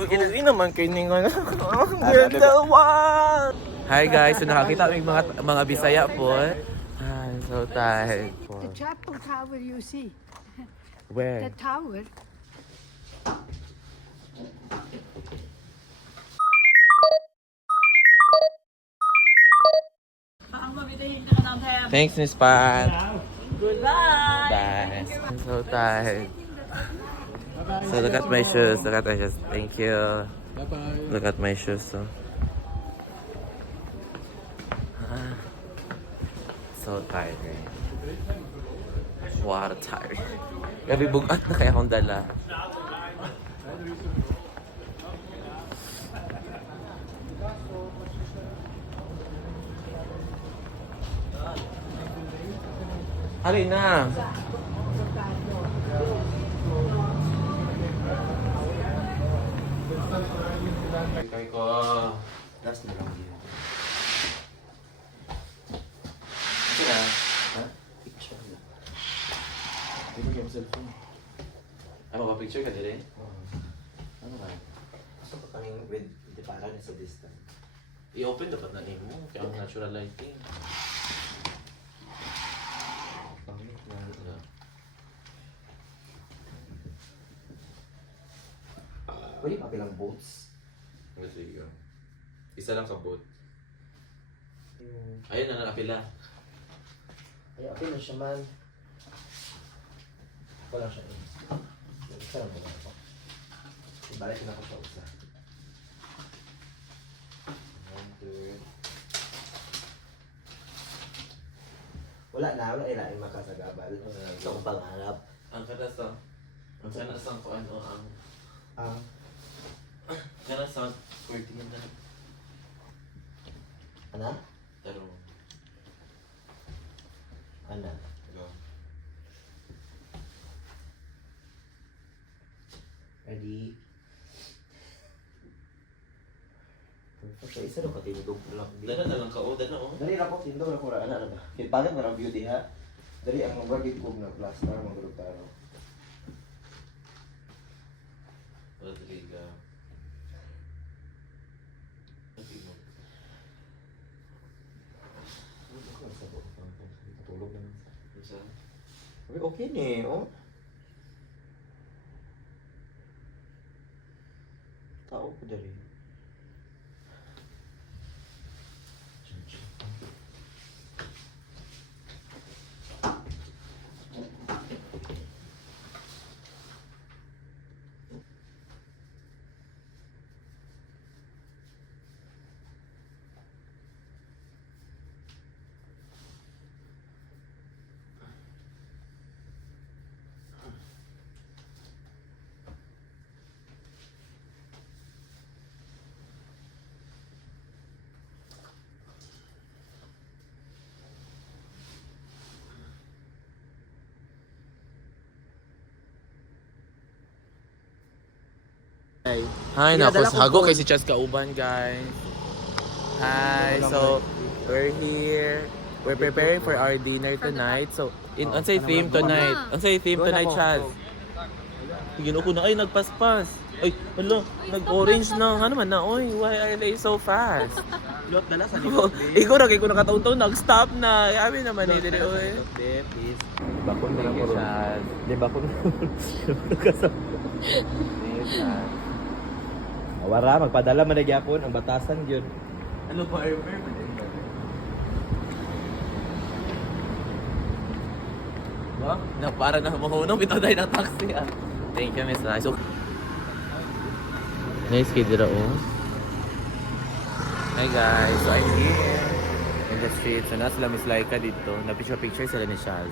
Uwi naman kayo ningon. Ang ganda. Hi guys, so nakakita kami mga Bisaya po. I'm so tired. The chapel tower you see, Where? the tower. Thanks, Miss Pat. Good luck. Bye. I'm so tired. So look at my shoes. Look at my shoes. Thank you. Bye-bye. Look at my shoes. So. So tired. What a tired. Gabi bugat na kaya akong dala. Hali na. Kay ko. Last na lang yun. Ito na. Ha? Picture na. Hindi mo yung cellphone. Ano ba? Picture ka din? Ano ba? Gusto ko kaming with the para na sa distance. I-open dapat na name mo. Kaya ang natural lighting. Pangit na. Pwede pa bilang boats? Sige. Isa lang ka boat. Yung... Ayun na nakapila. Ay, okay na siya man. Wala siya eh. Isa lang ba ako? Ibalik na ako sa usa. 1, 2... Wala ilaing makasagabal. Sa kong pangarap. Ang kanasang. Ang kanasang ko ano ang... Kanasang. Pwede yan na. Ana? Pero... Ana? Go. Ready? Perfect. So, isa daw katindog lang. Dala na lang ka o. Dala o. Dali lang ko, tindog ako na ana ba? Kitpagan na lang beauty ha. Dali ang magwagit ko na plaster, magulog taro. Rodrigo. Tulog na. Isa. Okay ni, oh. Tao ko dali. Hi, naku, hago kay si Chas Kauban, guys. Hi, so we're here. We're preparing for our dinner tonight. So, unsay theme tonight? Unsay theme tonight, Chas? Gino ko na ay nagpaspas. Ay, hello, nag-orange na. Ano man na, oy, why are they so fast? Lot dala sa likod. Ikaw na, kay ko nakataon-taon, nag-stop na. Kami naman eh, dire, oy. Please. Bakon na lang po, Chas. Di ba kung kasama? Wara, magpadala man na gyapon ang batasan yun. Ano ba, Ba? Na para na mahunong ito dahil ng taxi ah. Thank you, Miss Nice. So, nice kid dito oh. Hi guys, so I'm here in the street. So nasa sila Miss Laika dito. Na-picture sila ni Shaz.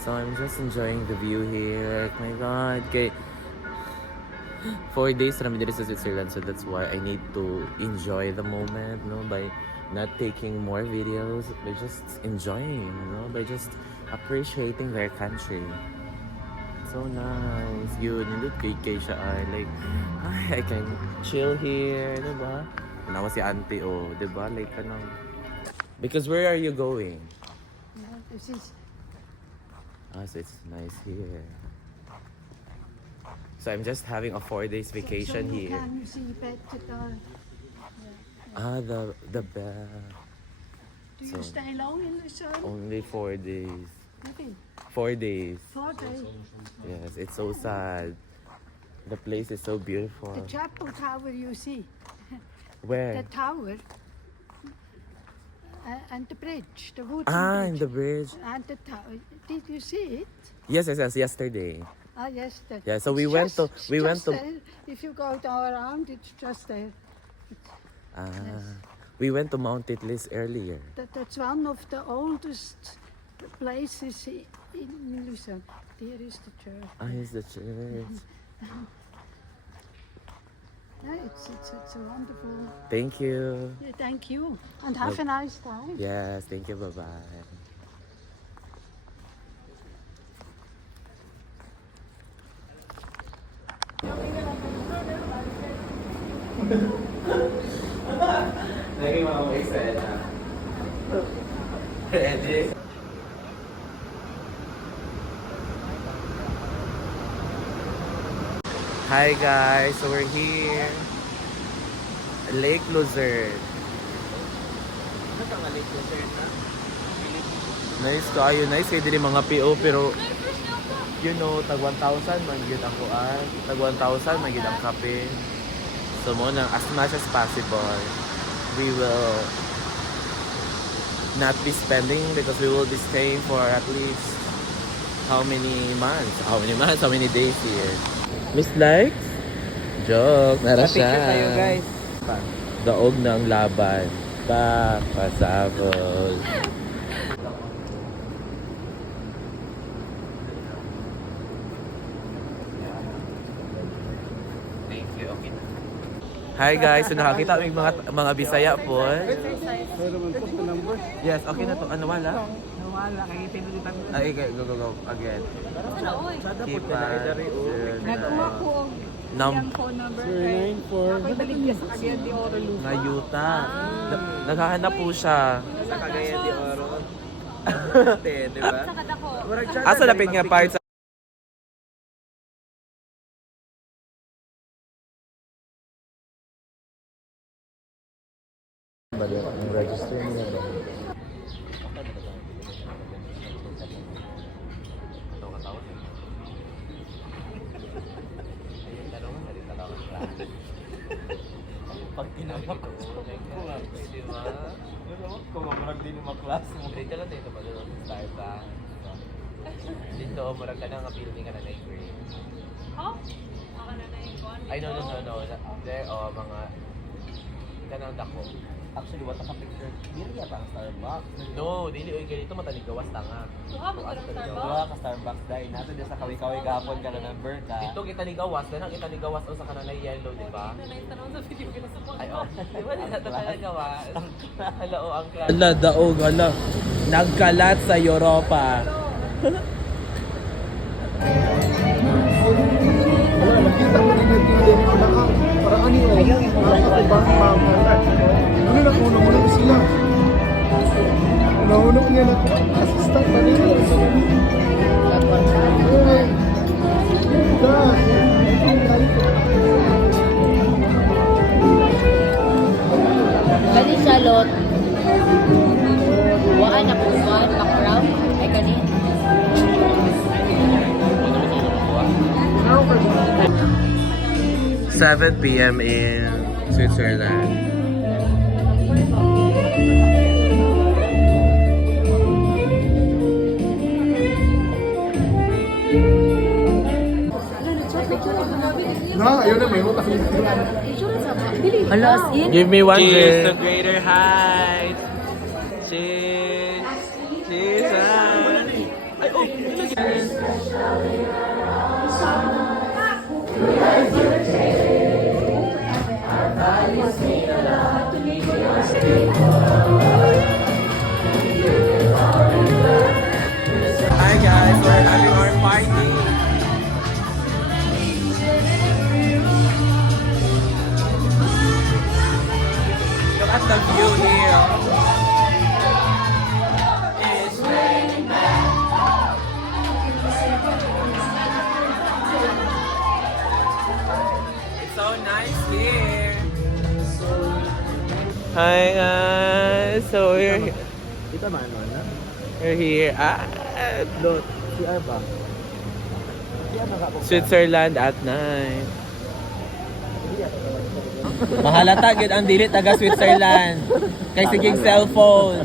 So I'm just enjoying the view here. Oh my God. Okay. 4 days na kami dito sa Switzerland, so that's why I need to enjoy the moment, no, by not taking more videos, by just enjoying, you know, by just appreciating their country. So nice, yun, nindot kay siya ay like, ay, I can chill here, diba? Nawa si auntie, oh, diba? Like, kanang, because where are you going? No, this is Ah, so it's nice here. So I'm just having a 4 days vacation so you here. can see better. The bell. Do you So- stay long in the sun? Only 4 days. Okay. 4 days. 4 days. Yes, it's so sad. The place is so beautiful. The chapel tower you see, Where? the tower and the bridge, the wooden Ah, in bridge. the bridge. And the tower. Did you see it? Yes, yesterday. Ah, yes. Yeah, so we it's went to- just- we went just to- there. If you go down around, it's just there. Ah, we went to Mount Titlis earlier. That's one of the oldest places in Luzon. There is the church. Ah, here's the church. Yeah, it's a wonderful. Thank you. Yeah, thank you, and have a nice time. Yes, thank you. Bye-bye. Lagi mau eksena. Ready? Hi guys, so we're here. Lake Luzerne. Nice kayo, nice kayo din mga PO pero you know, tag 1,000 man gyud ang kuan, tag 1,000 man gyud ang kape. So mo na as much as possible, we will not be spending because we will be staying for at least how many months? How many days here? Miss Likes? Joke, nara siya. Picture tayo guys. Daog ng laban. Pasabog. Thank you. Okay. Hi guys, so nakakita may mga Bisaya po. Yes, okay na to. Ano wala? Nawala, kaya tinulitan ko. Ay, go again. Keep Nagkuha ko ang phone number. Ako'y baligya sa Cagayan de Oro Lupa. Ngayuta. Naghahanap po siya. Sa Cagayan de Oro. Di ba? Asa lapit nga part sa ang register niya ba? Pag tinamak ko, di ba? Kumamarag din yung mga class mo. Dito lang dito ba doon sa Starbucks? Dito, marag ka na nga building ka na na-grade. Ay, no. There, mga kanang dako. Actually, what ka picture? Dili yata ang Starbucks. No, dili oy ganito matanigawas tanga. Duha ka Starbucks dahil nato din sa kawi-kawi gapon ka na number ka. Dito kita ligawas, dana kita ligawas o sa kanang yellow, di ba? Ay, oh. Di ba nila ito nagawa? Hala, o ang klan. Hala, daog, hala. Nagkalat sa Europa. Wala, nakita mo rin natin din yung naka, para ano yun, nakakabang mga ano na, una-una na sila. Una-una nila, assistant na nila. Kani Charlotte. Waan na po man, background. Ay kani. 7 p.m. in Switzerland. Na, ayun na, may utang. Hello, as in. Give me one Cheers to drink. greater heights. Cheers. Cheers. Hi guys, we're having our party. Look at the view here. It's raining men. here. Hi guys. So we're Kita man na. here at Lot, si Arba. Switzerland at night. Mahalata gid ang dili taga Switzerland. Kay sigig cellphone.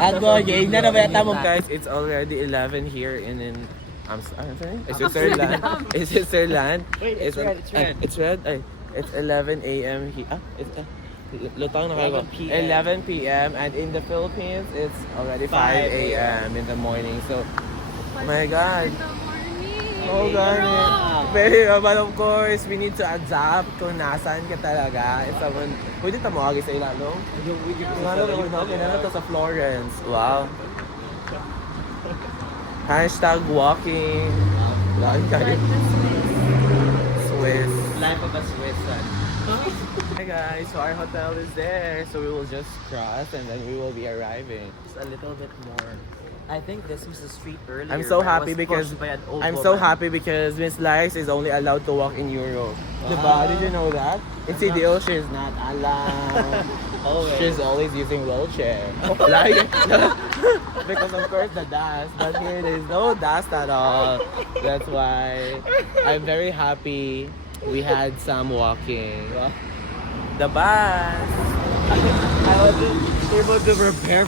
Ako, gay na ba mo guys? It's already 11 here in Switzerland. It's Switzerland. It's red. It's red. Ay, it's 11 a.m. here. Lutang na kayo. 11 p.m. and in the Philippines it's already 5 a.m. in the morning. So, oh my God. Oh God. But of course, we need to adapt kung nasan ka talaga. If someone, pwede tamawagi sa ilalong? Kinala to sa Florence. Wow. Hashtag walking. Swiss. Life of a Swiss. Hi guys, so our hotel is there. So we will just cross and then we will be arriving. Just a little bit more. I think this was the street earlier. I'm so where it happy was because pushed by an old I'm so woman. happy because Miss Likes is only allowed to walk in Europe. Diba? Did you know that? In CDO, she's not allowed. She's always using wheelchair. Like, because of course the dust, but here there's no dust at all. That's why I'm very happy we had some walking. The bus. I wasn't able to prepare